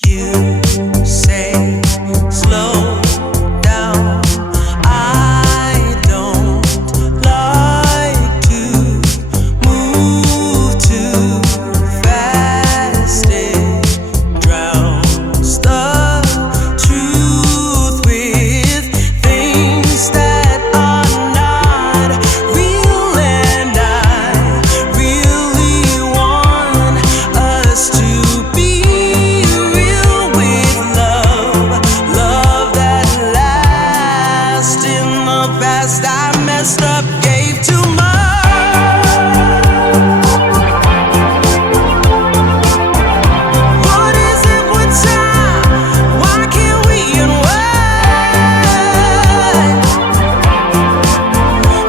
You say slow down. I don't like to move too fast. It drowns the truth with things that are not real, and I really want us to be real with love that lasts. In the past I messed up, gave too much. What is it with time? Why can't we unwind?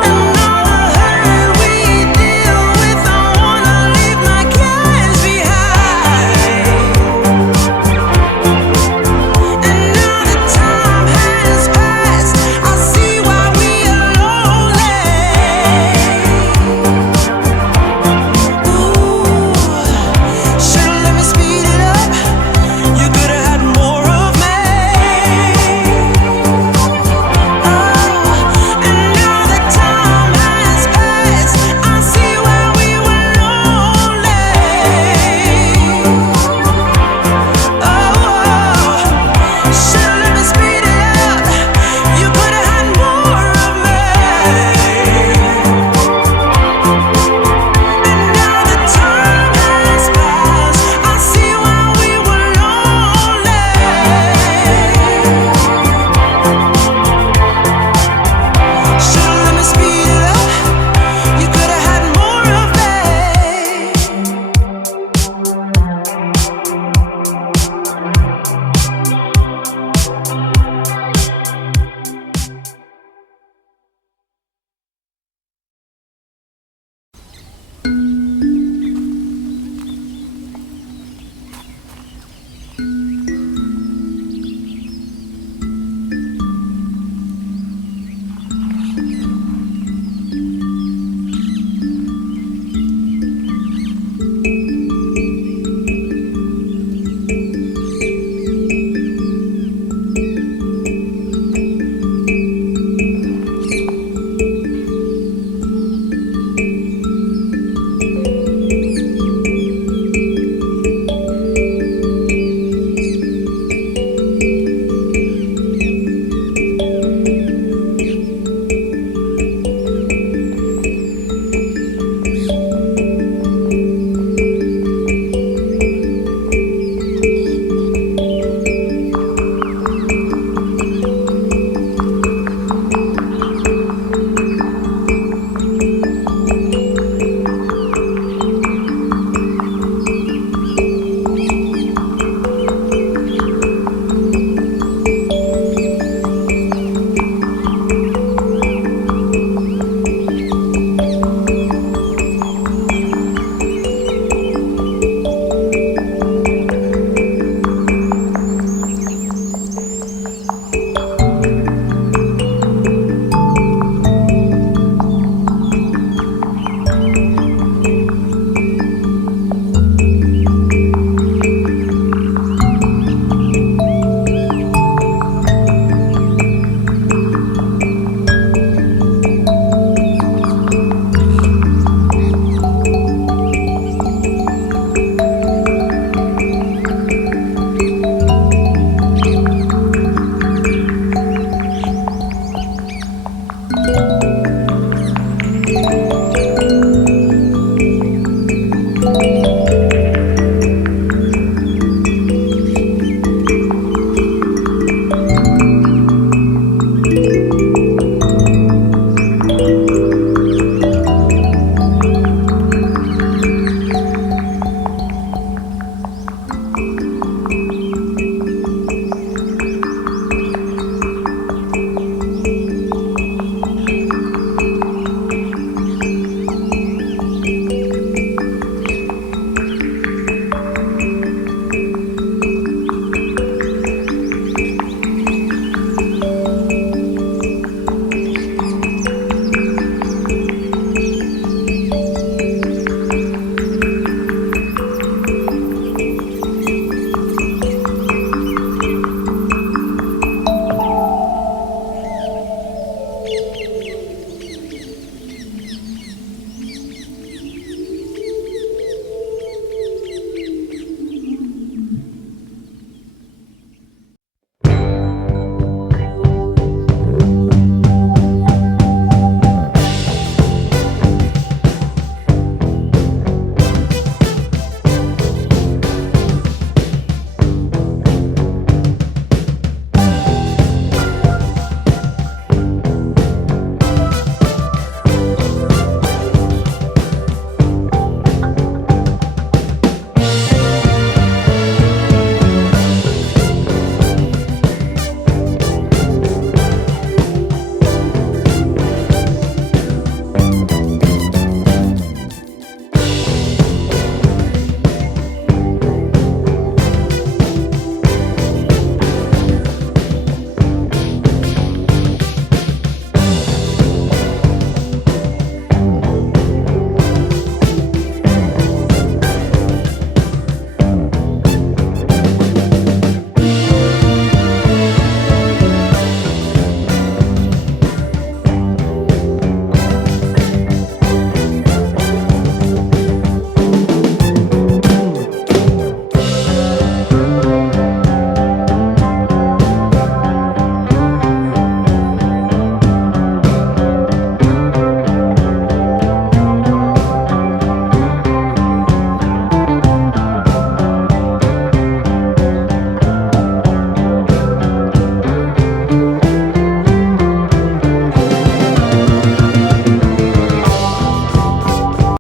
And all the hurt we deal with, I wanna leave my cares behind. And now that time has passed, I see why we are lonely. Ooh, should've let me speed it up. You could've had more of me. And now that time has passed, I see why we were lonely. Should've let me speed it up. You could've had more of me. And now that time has passed, I see why we were lonely. Should've let me speed it up. You could've had more of me.